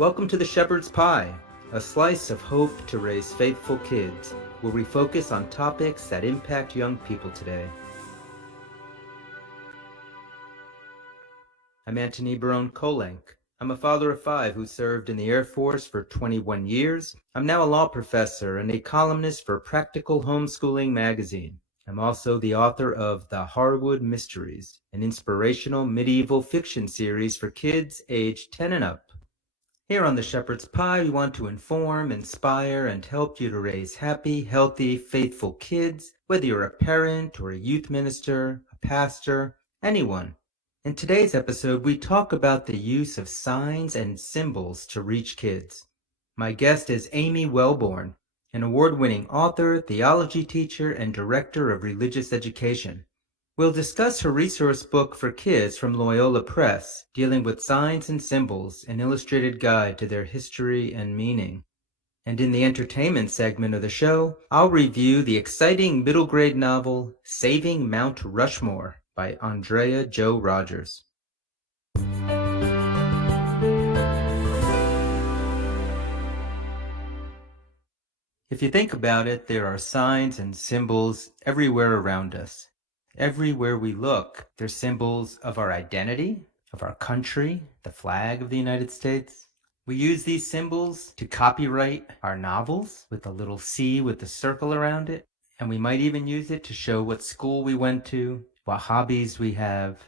Welcome to the Shepherd's Pie, a slice of hope to raise faithful kids, where we focus on topics that impact young people today. I'm Antony Barone Kolenc. I'm a father of 5 who served in the Air Force for 21 years. I'm now a law professor and a columnist for Practical Homeschooling magazine. I'm also the author of The Harwood Mysteries, an inspirational medieval fiction series for kids aged 10 and up. Here on the Shepherd's Pie, we want to inform, inspire, and help you to raise happy, healthy, faithful kids, whether you're a parent or a youth minister, a pastor, anyone. In today's episode, we talk about the use of signs and symbols to reach kids. My guest is Amy Welborn, an award-winning author, theology teacher, and director of religious education. We'll discuss her resource book for kids from Loyola Press, dealing with signs and symbols, an illustrated guide to their history and meaning. And in the entertainment segment of the show, I'll review the exciting middle grade novel, Saving Mount Rushmore by Andrea Jo Rodgers. If you think about it, there are signs and symbols everywhere around us. Everywhere we look, there's symbols of our identity, of our country, the flag of the United States. We use these symbols to copyright our novels with a little C with the circle around it, and we might even use it to show what school we went to, what hobbies we have.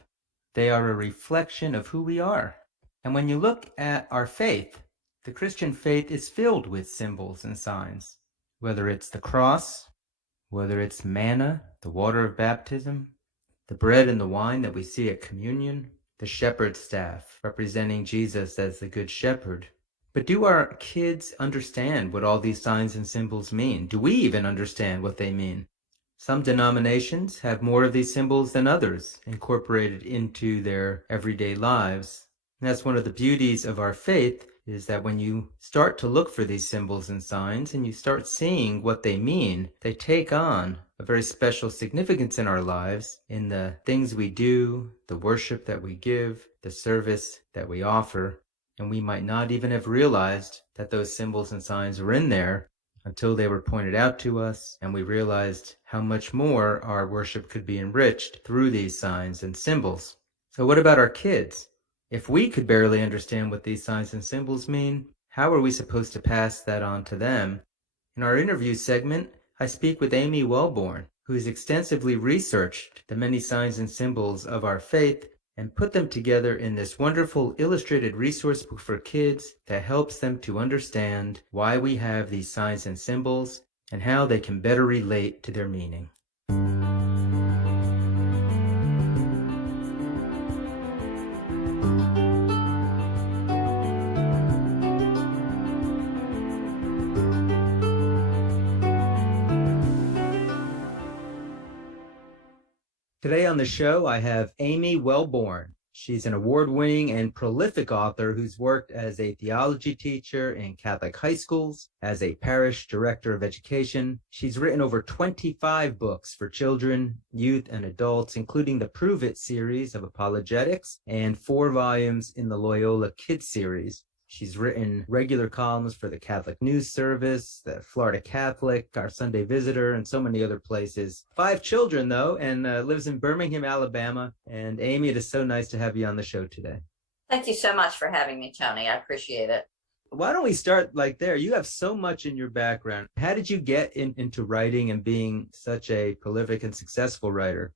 They are a reflection of who we are. And when you look at our faith, the Christian faith is filled with symbols and signs, whether it's the cross, whether it's manna, the water of baptism, the bread and the wine that we see at communion, the shepherd's staff representing Jesus as the good shepherd. But do our kids understand what all these signs and symbols mean? Do we even understand what they mean? Some denominations have more of these symbols than others incorporated into their everyday lives. And that's one of the beauties of our faith, is that when you start to look for these symbols and signs and you start seeing what they mean, they take on a very special significance in our lives, in the things we do, the worship that we give, the service that we offer. And we might not even have realized that those symbols and signs were in there until they were pointed out to us, and we realized how much more our worship could be enriched through these signs and symbols. So what about our kids? If we could barely understand what these signs and symbols mean, how are we supposed to pass that on to them? In our interview segment, I speak with Amy Welborn, who has extensively researched the many signs and symbols of our faith and put them together in this wonderful illustrated resource book for kids that helps them to understand why we have these signs and symbols and how they can better relate to their meaning. Today on the show, I have Amy Welborn. She's an award-winning and prolific author who's worked as a theology teacher in Catholic high schools, as a parish director of education. She's written over 25 books for children, youth, and adults, including the Prove It series of apologetics and 4 volumes in the Loyola Kids series. She's written regular columns for the Catholic News Service, the Florida Catholic, Our Sunday Visitor, and so many other places. 5 children, though, and lives in Birmingham, Alabama. And Amy, it is so nice to have you on the show today. Thank you so much for having me, Tony. I appreciate it. Why don't we start like there? You have so much in your background. How did you get into writing and being such a prolific and successful writer?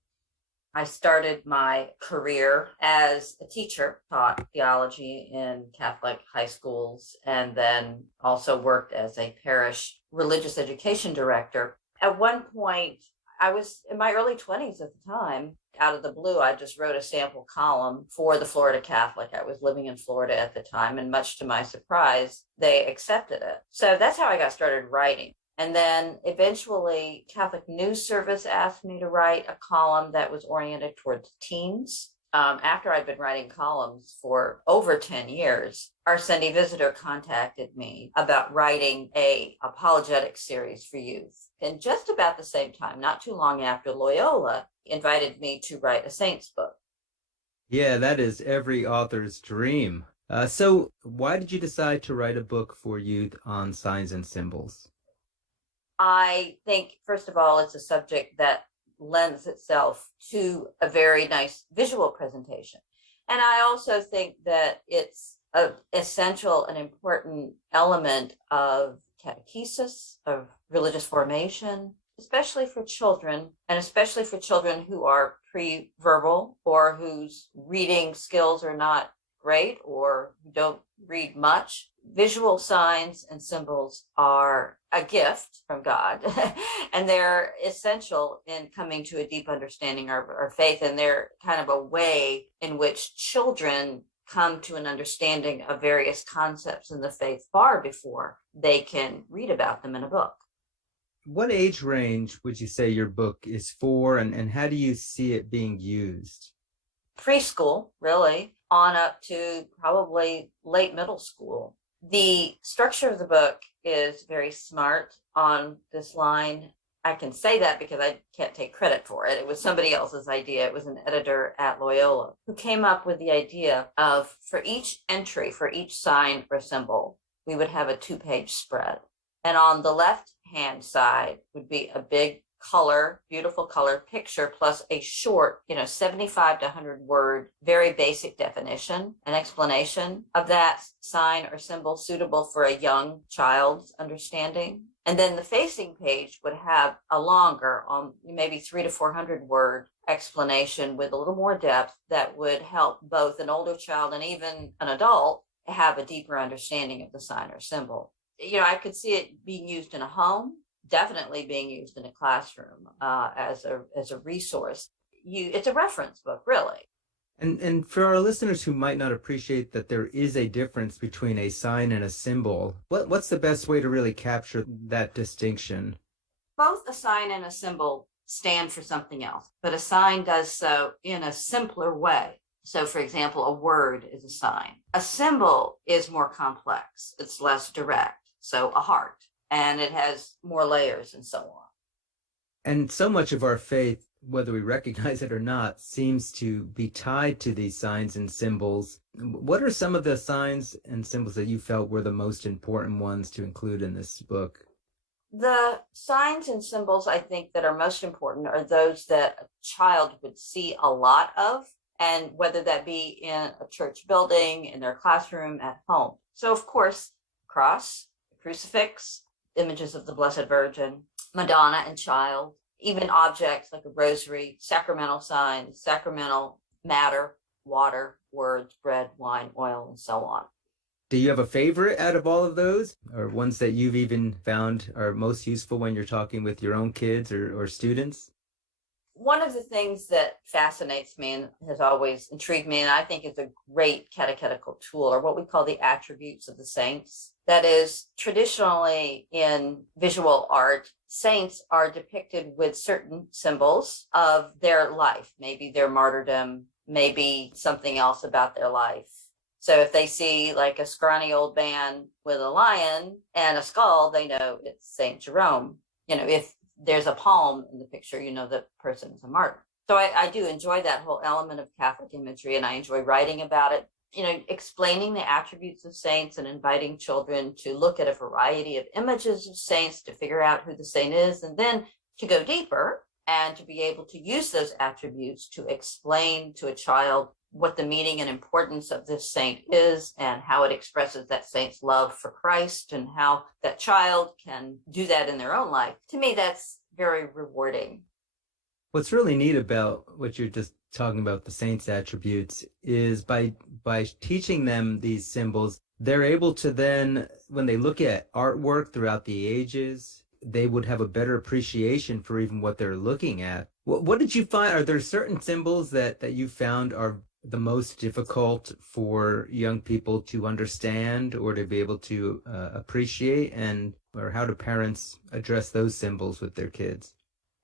I started my career as a teacher, taught theology in Catholic high schools, and then also worked as a parish religious education director. At one point, I was in my early 20s at the time. Out of the blue, I just wrote a sample column for the Florida Catholic. I was living in Florida at the time, and much to my surprise, they accepted it. So that's how I got started writing. And then eventually Catholic News Service asked me to write a column that was oriented towards teens. After I'd been writing columns for over 10 years, Our Sunday Visitor contacted me about writing a apologetic series for youth. And just about the same time, not too long after, Loyola invited me to write a saints book. Yeah, that is every author's dream. So why did you decide to write a book for youth on signs and symbols? I think, first of all, it's a subject that lends itself to a very nice visual presentation. And I also think that it's an essential and important element of catechesis, of religious formation, especially for children, and especially for children who are pre-verbal or whose reading skills are not great or who don't read much. Visual signs and symbols are a gift from God, and they're essential in coming to a deep understanding of our faith. And they're kind of a way in which children come to an understanding of various concepts in the faith far before they can read about them in a book. What age range would you say your book is for, and how do you see it being used? Preschool, really, on up to probably late middle school. The structure of the book is very smart on this line. I can say that because I can't take credit for it. It was somebody else's idea. It was an editor at Loyola who came up with the idea of, for each entry, for each sign or symbol, we would have a 2-page spread. And on the left hand side would be a big color, beautiful color picture, plus a short, 75 to 100 word, very basic definition, an explanation of that sign or symbol suitable for a young child's understanding. And then the facing page would have a longer, maybe 300 to 400 word explanation with a little more depth that would help both an older child and even an adult have a deeper understanding of the sign or symbol. I could see it being used in a home, definitely being used in a classroom as a resource. It's a reference book, really. And for our listeners who might not appreciate that there is a difference between a sign and a symbol, what's the best way to really capture that distinction? Both a sign and a symbol stand for something else, but a sign does so in a simpler way. So, for example, a word is a sign. A symbol is more complex. It's less direct. So a heart, and it has more layers and so on. And so much of our faith, whether we recognize it or not, seems to be tied to these signs and symbols. What are some of the signs and symbols that you felt were the most important ones to include in this book? The signs and symbols I think that are most important are those that a child would see a lot of, and whether that be in a church building, in their classroom, at home. So, of course, cross, crucifix, images of the Blessed Virgin, Madonna and Child, even objects like a rosary, sacramental signs, sacramental matter, water, words, bread, wine, oil, and so on. Do you have a favorite out of all of those, or ones that you've even found are most useful when you're talking with your own kids or students? One of the things that fascinates me and has always intrigued me, and I think is a great catechetical tool, are what we call the attributes of the saints. That is, traditionally in visual art, saints are depicted with certain symbols of their life, maybe their martyrdom, maybe something else about their life. So if they see like a scrawny old man with a lion and a skull, they know it's Saint Jerome. If there's a palm in the picture, the person is a martyr. So I do enjoy that whole element of Catholic imagery, and I enjoy writing about it, explaining the attributes of saints and inviting children to look at a variety of images of saints to figure out who the saint is, and then to go deeper and to be able to use those attributes to explain to a child what the meaning and importance of this saint is and how it expresses that saint's love for Christ and how that child can do that in their own life. To me, that's very rewarding. What's really neat about what you're just talking about, the saints' attributes, is by teaching them these symbols, they're able to then, when they look at artwork throughout the ages, they would have a better appreciation for even what they're looking at. What did you find? Are there certain symbols that you found are the most difficult for young people to understand or to be able to appreciate, or how do parents address those symbols with their kids?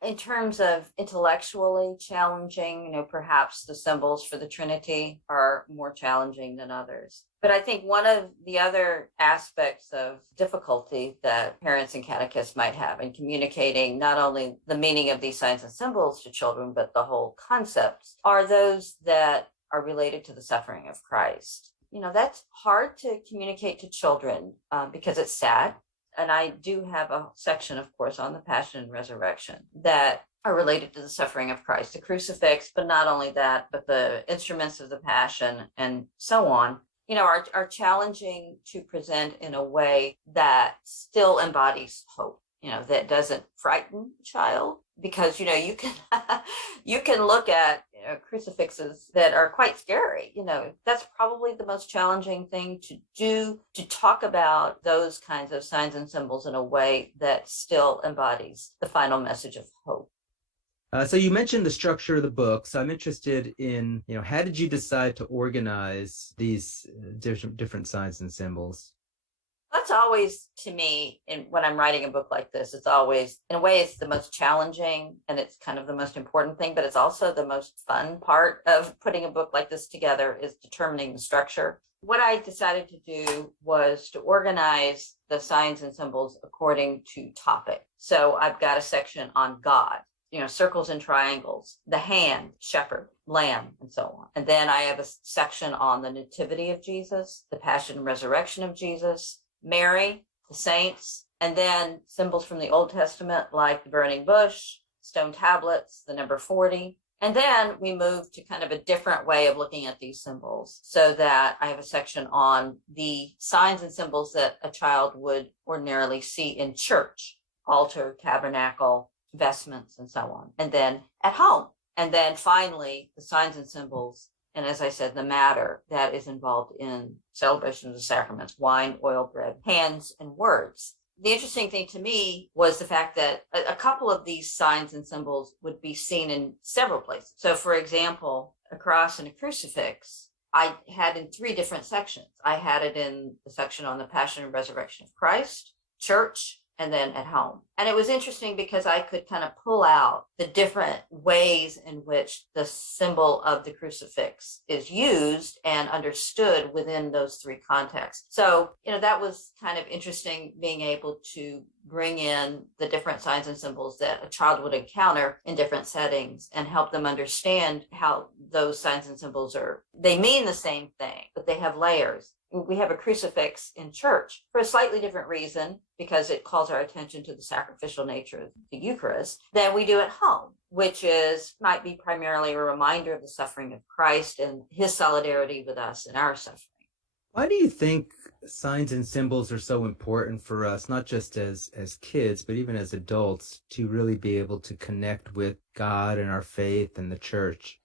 In terms of intellectually challenging, perhaps the symbols for the Trinity are more challenging than others. But I think one of the other aspects of difficulty that parents and catechists might have in communicating not only the meaning of these signs and symbols to children, but the whole concepts, are those that are related to the suffering of Christ. that's hard to communicate to children because it's sad. And I do have a section, of course, on the Passion and Resurrection that are related to the suffering of Christ, the crucifix, but not only that, but the instruments of the Passion and so on, are challenging to present in a way that still embodies hope, that doesn't frighten a child, because you can you can look at crucifixes that are quite scary. That's probably the most challenging thing to do, to talk about those kinds of signs and symbols in a way that still embodies the final message of hope. So you mentioned the structure of the book. So I'm interested in, how did you decide to organize these different signs and symbols? That's always, to me, when I'm writing a book like this, it's always, in a way, it's the most challenging and it's kind of the most important thing, but it's also the most fun part of putting a book like this together, is determining the structure. What I decided to do was to organize the signs and symbols according to topic. So I've got a section on God, circles and triangles, the hand, shepherd, lamb, and so on. And then I have a section on the nativity of Jesus, the passion and resurrection of Jesus, Mary, the saints, and then symbols from the Old Testament like the burning bush, stone tablets, the number 40. And then we move to kind of a different way of looking at these symbols, so that I have a section on the signs and symbols that a child would ordinarily see in church, altar, tabernacle, vestments, and so on. And then at home. And then finally, the signs and symbols, and as I said, the matter that is involved in celebration of the sacraments, wine, oil, bread, hands, and words. The interesting thing to me was the fact that a couple of these signs and symbols would be seen in several places. So, for example, a cross and a crucifix, I had in 3 different sections. I had it in the section on the Passion and Resurrection of Christ, church, and then at home. And it was interesting because I could kind of pull out the different ways in which the symbol of the crucifix is used and understood within those 3 contexts. So, that was kind of interesting, being able to bring in the different signs and symbols that a child would encounter in different settings and help them understand how those signs and symbols they mean the same thing, but they have layers. We have a crucifix in church for a slightly different reason, because it calls our attention to the sacrificial nature of the Eucharist, than we do at home, which might be primarily a reminder of the suffering of Christ and his solidarity with us in our suffering. Why do you think signs and symbols are so important for us, not just as kids, but even as adults, to really be able to connect with God and our faith and the church?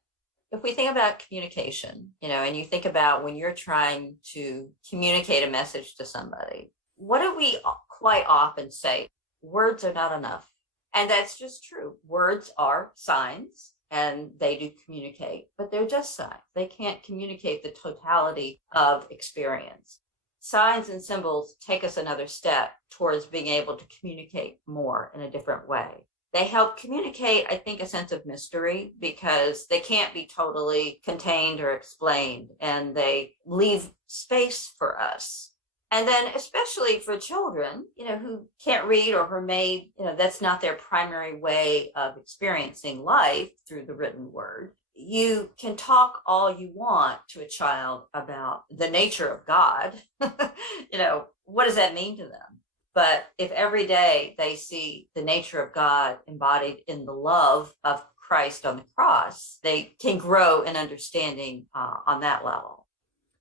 If we think about communication, and you think about when you're trying to communicate a message to somebody, what do we quite often say? Words are not enough. And that's just true. Words are signs and they do communicate, but they're just signs. They can't communicate the totality of experience. Signs and symbols take us another step towards being able to communicate more in a different way. They help communicate, I think, a sense of mystery, because they can't be totally contained or explained, and they leave space for us. And then especially for children, who can't read or who are made, that's not their primary way of experiencing life through the written word. You can talk all you want to a child about the nature of God. What does that mean to them? But if every day they see the nature of God embodied in the love of Christ on the cross, they can grow in understanding on that level.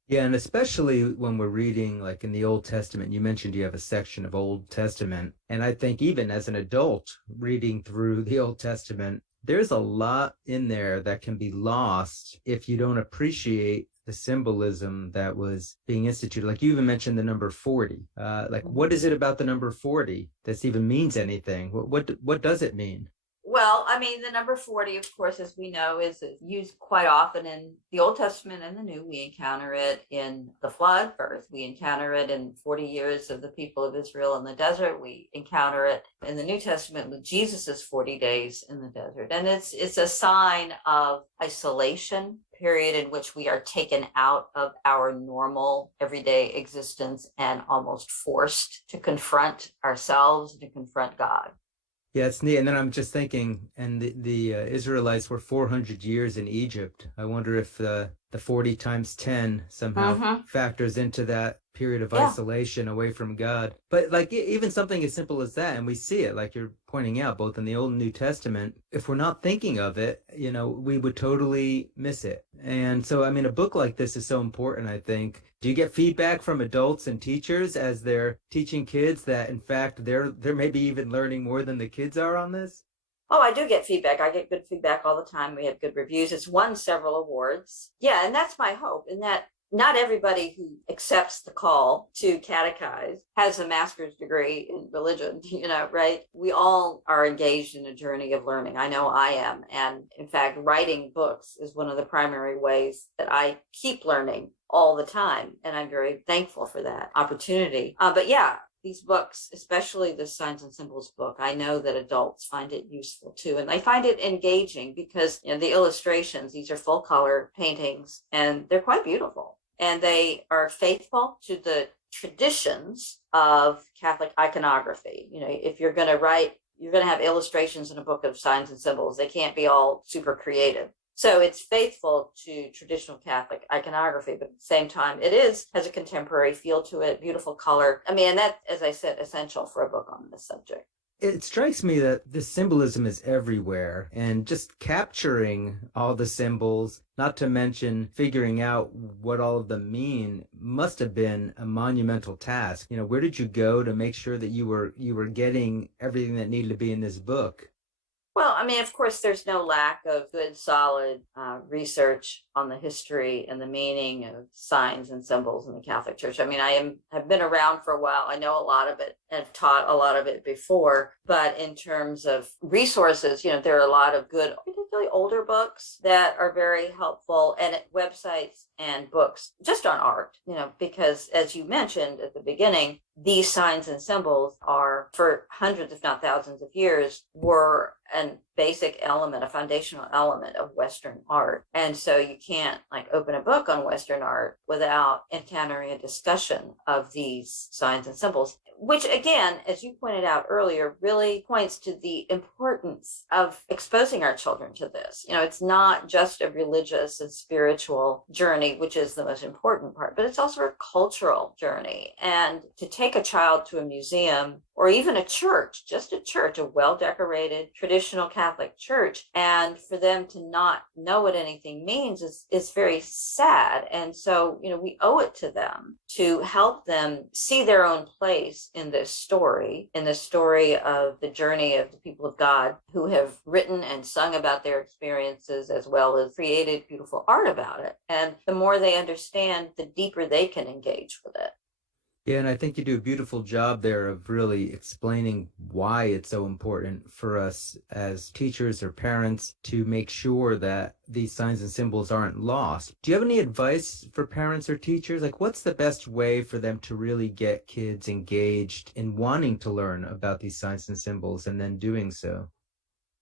Yeah, and especially when we're reading, like in the Old Testament, you mentioned you have a section of Old Testament. And I think even as an adult reading through the Old Testament, there's a lot in there that can be lost if you don't appreciate the symbolism that was being instituted. Like you even mentioned the number 40. What is it about the number 40 that even means anything? What does it mean? Well, the number 40, of course, as we know, is used quite often in the Old Testament and the New. We encounter it in the flood first. We encounter it in 40 years of the people of Israel in the desert. We encounter it in the New Testament with Jesus's 40 days in the desert. And it's a sign of isolation, period in which we are taken out of our normal everyday existence and almost forced to confront ourselves and to confront God. Yeah, it's neat. And then I'm just thinking, and the Israelites were 400 years in Egypt. I wonder if the the 40 times 10 somehow factors into that period of isolation away from God. But like even something as simple as that, and we see it, like you're pointing out, both in the Old and New Testament, if we're not thinking of it, we would totally miss it. And so, I mean, a book like this is so important, I think. Do you get feedback from adults and teachers as they're teaching kids that, in fact, they're maybe even learning more than the kids are on this? Oh, I do get feedback. I get good feedback all the time. We have good reviews. It's won several awards. Yeah, and that's my hope, in that not everybody who accepts the call to catechize has a master's degree in religion, right? We all are engaged in a journey of learning. I know I am. And in fact, writing books is one of the primary ways that I keep learning all the time. And I'm very thankful for that opportunity. But yeah, these books, especially the Signs and Symbols book, I know that adults find it useful too. And they find it engaging because the illustrations, these are full color paintings, and they're quite beautiful. And they are faithful to the traditions of Catholic iconography. If you're going to write, you're going to have illustrations in a book of signs and symbols. They can't be all super creative. So it's faithful to traditional Catholic iconography, but at the same time, it has a contemporary feel to it, beautiful color. I mean, and that, as I said, essential for a book on this subject. It strikes me that this symbolism is everywhere, and just capturing all the symbols, not to mention figuring out what all of them mean, must have been a monumental task. Where did you go to make sure that you were getting everything that needed to be in this book? Well, I mean, of course, there's no lack of good, solid research on the history and the meaning of signs and symbols in the Catholic Church. I mean, have been around for a while. I know a lot of it and have taught a lot of it before. But in terms of resources, there are a lot of good, particularly older books that are very helpful, and websites and books just on art, because as you mentioned at the beginning, these signs and symbols are, for hundreds, if not thousands of years, were a basic element, a foundational element of Western art. And so you can't open a book on Western art without encountering a discussion of these signs and symbols, which again, as you pointed out earlier, really points to the importance of exposing our children to this. It's not just a religious and spiritual journey, which is the most important part, but it's also a cultural journey. And to take a child to a museum or even a church, just a church, a well-decorated traditional Catholic church, and for them to not know what anything means is very sad. And so, we owe it to them to help them see their own place in this story of the journey of the people of God who have written and sung about their experiences, as well as created beautiful art about it. And the more they understand, the deeper they can engage with it. Yeah, and I think you do a beautiful job there of really explaining why it's so important for us as teachers or parents to make sure that these signs and symbols aren't lost. Do you have any advice for parents or teachers? What's the best way for them to really get kids engaged in wanting to learn about these signs and symbols and then doing so?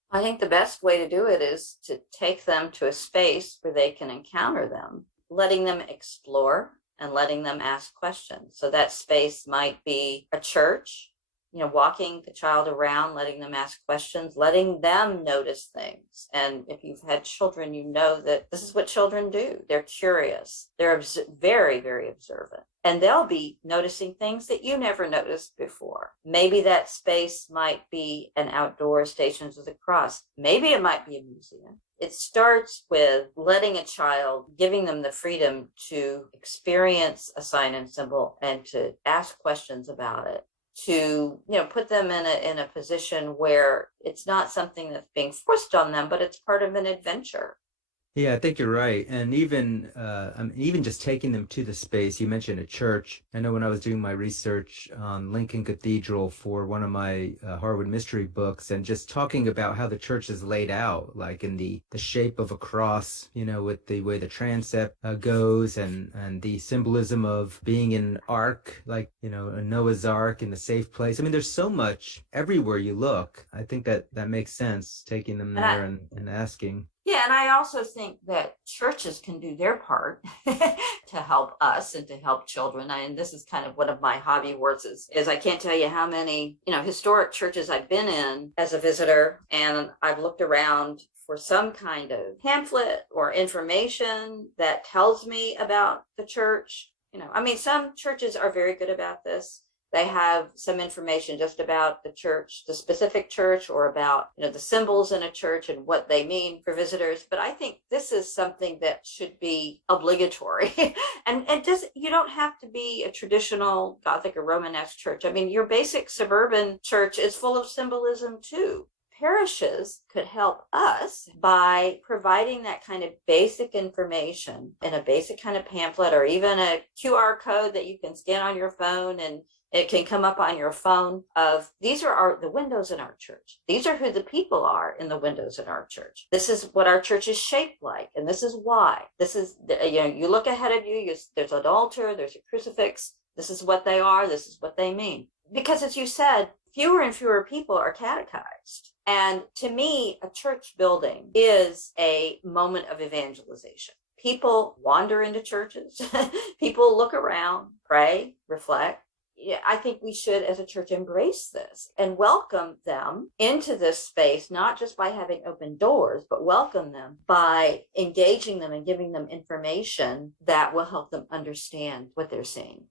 I think the best way to do it is to take them to a space where they can encounter them, letting them explore and letting them ask questions. So that space might be a church, walking the child around, letting them ask questions, letting them notice things. And if you've had children, you know that this is what children do. They're curious. They're very, very observant. And they'll be noticing things that you never noticed before. Maybe that space might be an outdoor Stations of the Cross. Maybe it might be a museum. It starts with letting a child, giving them the freedom to experience a sign and symbol and to ask questions about it, to put them in a position where it's not something that's being forced on them, but it's part of an adventure. Yeah, I think you're right. And even just taking them to the space, you mentioned a church. I know when I was doing my research on Lincoln Cathedral for one of my Harwood mystery books, and just talking about how the church is laid out, like in the shape of a cross, with the way the transept goes, and the symbolism of being in an ark, like, a Noah's Ark in a safe place. I mean, there's so much everywhere you look. I think that makes sense, taking them there and asking. Yeah, and I also think that churches can do their part to help us and to help children. And this is kind of one of my hobby words is I can't tell you how many, historic churches I've been in as a visitor, and I've looked around for some kind of pamphlet or information that tells me about the church. I mean, some churches are very good about this. They have some information just about the church, the specific church, or about, the symbols in a church and what they mean for visitors. But I think this is something that should be obligatory. and just, you don't have to be a traditional Gothic or Romanesque church. I mean, your basic suburban church is full of symbolism too. Parishes could help us by providing that kind of basic information in a basic kind of pamphlet, or even a QR code that you can scan on your phone and it can come up on your phone of, these are the windows in our church. These are who the people are in the windows in our church. This is what our church is shaped like, and this is why. This is, you look ahead of you, there's an altar, there's a crucifix. This is what they are. This is what they mean. Because as you said, fewer and fewer people are catechized. And to me, a church building is a moment of evangelization. People wander into churches. People look around, pray, reflect. I think we should, as a church, embrace this and welcome them into this space, not just by having open doors, but welcome them by engaging them and giving them information that will help them understand what they're seeing.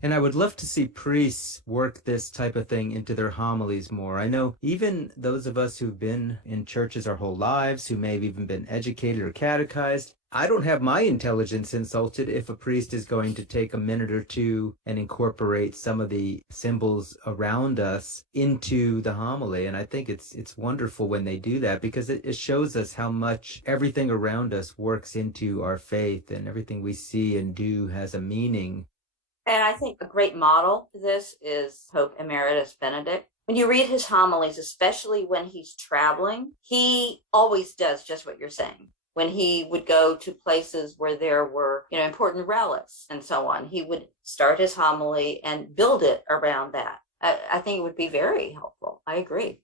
And I would love to see priests work this type of thing into their homilies more. I know even those of us who've been in churches our whole lives, who may have even been educated or catechized, I don't have my intelligence insulted if a priest is going to take a minute or two and incorporate some of the symbols around us into the homily. And I think it's wonderful when they do that, because it shows us how much everything around us works into our faith, and everything we see and do has a meaning. And I think a great model for this is Pope Emeritus Benedict. When you read his homilies, especially when he's traveling, he always does just what you're saying. When he would go to places where there were, important relics and so on, he would start his homily and build it around that. I think it would be very helpful. I agree.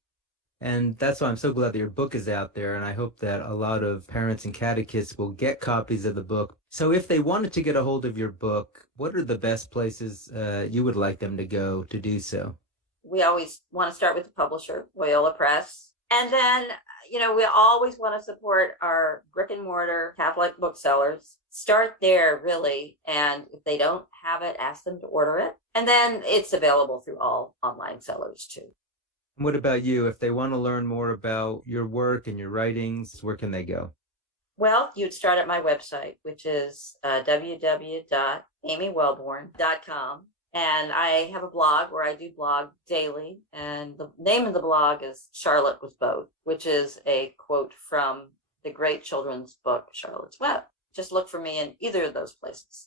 And that's why I'm so glad that your book is out there. And I hope that a lot of parents and catechists will get copies of the book. So if they wanted to get a hold of your book, what are the best places you would like them to go to do so? We always want to start with the publisher, Loyola Press. And then, we always want to support our brick and mortar Catholic booksellers. Start there, really. And if they don't have it, ask them to order it. And then it's available through all online sellers too. What about you? If they want to learn more about your work and your writings, where can they go? Well, you'd start at my website, which is www.amywelborn.com. And I have a blog where I do blog daily. And the name of the blog is Charlotte Was Both, which is a quote from the great children's book, Charlotte's Web. Just look for me in either of those places.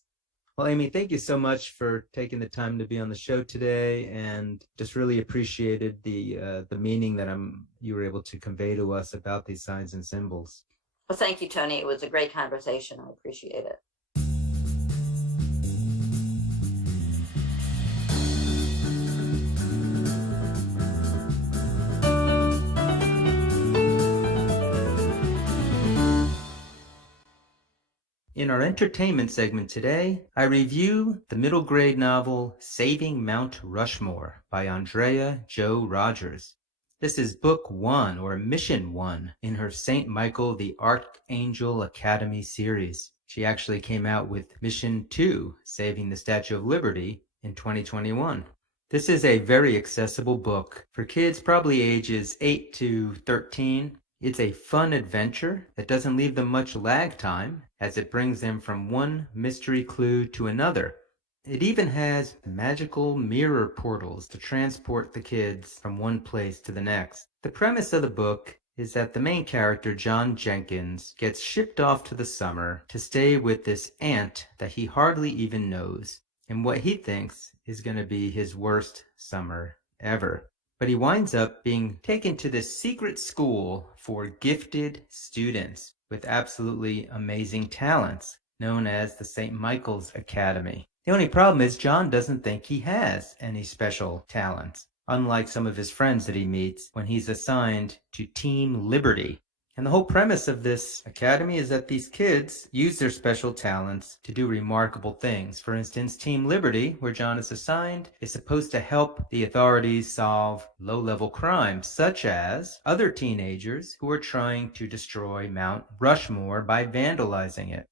Well, Amy, thank you so much for taking the time to be on the show today, and just really appreciated the meaning that you were able to convey to us about these signs and symbols. Well, thank you, Tony. It was a great conversation. I appreciate it. In our entertainment segment today, I review the middle grade novel Saving Mount Rushmore by Andrea Jo Rodgers. This is Book 1, or Mission 1, in her St. Michael the Archangel Academy series. She actually came out with Mission 2, Saving the Statue of Liberty, in 2021. This is a very accessible book for kids probably ages 8 to 13. It's a fun adventure that doesn't leave them much lag time, as it brings them from one mystery clue to another. It even has magical mirror portals to transport the kids from one place to the next. The premise of the book is that the main character, John Jenkins, gets shipped off to the summer to stay with this aunt that he hardly even knows, in what he thinks is going to be his worst summer ever. But he winds up being taken to this secret school for gifted students with absolutely amazing talents, known as the St. Michael's Academy. The only problem is John doesn't think he has any special talents, unlike some of his friends that he meets when he's assigned to Team Liberty. And the whole premise of this academy is that these kids use their special talents to do remarkable things. For instance, Team Liberty, where John is assigned, is supposed to help the authorities solve low-level crimes, such as other teenagers who are trying to destroy Mount Rushmore by vandalizing it.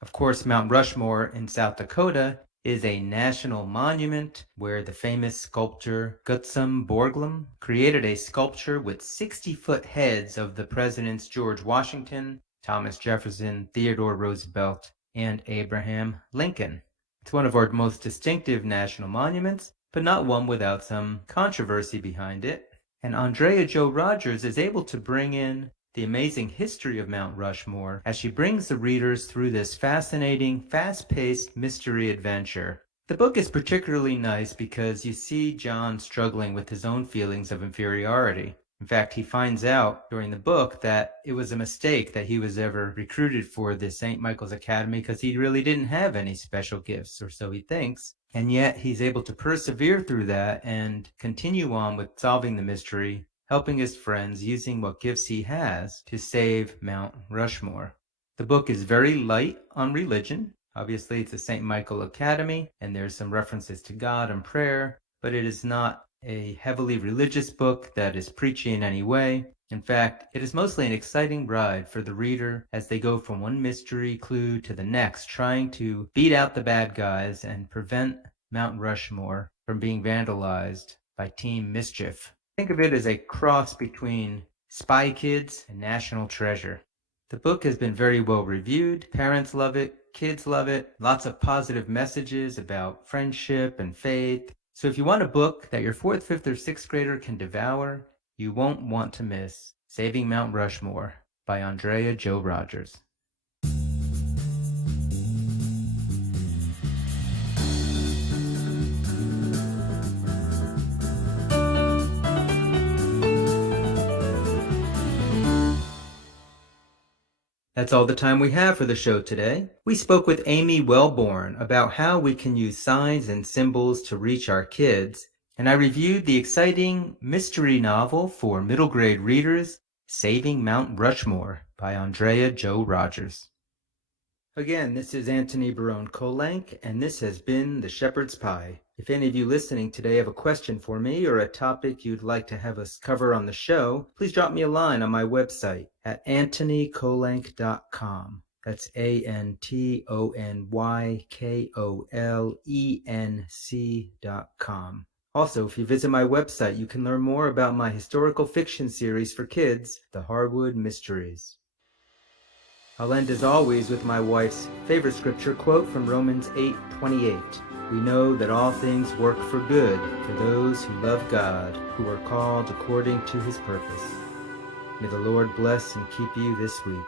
Of course, Mount Rushmore in South Dakota is a national monument where the famous sculptor Gutzon Borglum created a sculpture with 60-foot heads of the presidents George Washington, Thomas Jefferson, Theodore Roosevelt, and Abraham Lincoln. It's one of our most distinctive national monuments, but not one without some controversy behind it. And Andrea Jo Rodgers is able to bring in the amazing history of Mount Rushmore as she brings the readers through this fascinating, fast-paced mystery adventure. The book is particularly nice because you see John struggling with his own feelings of inferiority. In fact, he finds out during the book that it was a mistake that he was ever recruited for the St. Michael's Academy because he really didn't have any special gifts, or so he thinks. And yet he's able to persevere through that and continue on with solving the mystery, helping his friends using what gifts he has to save Mount Rushmore. The book is very light on religion. Obviously, it's a St. Michael Academy, and there's some references to God and prayer, but it is not a heavily religious book that is preachy in any way. In fact, it is mostly an exciting ride for the reader as they go from one mystery clue to the next, trying to beat out the bad guys and prevent Mount Rushmore from being vandalized by Team Mischief. Think of it as a cross between Spy Kids and National Treasure. The book has been very well reviewed. Parents love it. Kids love it. Lots of positive messages about friendship and faith. So if you want a book that your 4th, 5th, or 6th grader can devour, you won't want to miss Saving Mount Rushmore by Andrea Jo Rodgers. That's all the time we have for the show today. We spoke with Amy Welborn about how we can use signs and symbols to reach our kids, and I reviewed the exciting mystery novel for middle grade readers, Saving Mount Rushmore by Andrea Jo Rodgers. Again, this is Antony Barone Kolenc, and this has been The Shepherd's Pie. If any of you listening today have a question for me or a topic you'd like to have us cover on the show, please drop me a line on my website at antonykolenc.com. That's ANTONYKOLENC.com. Also, if you visit my website, you can learn more about my historical fiction series for kids, The Harwood Mysteries. I'll end as always with my wife's favorite scripture quote from Romans 8:28. We know that all things work for good for those who love God, who are called according to his purpose. May the Lord bless and keep you this week.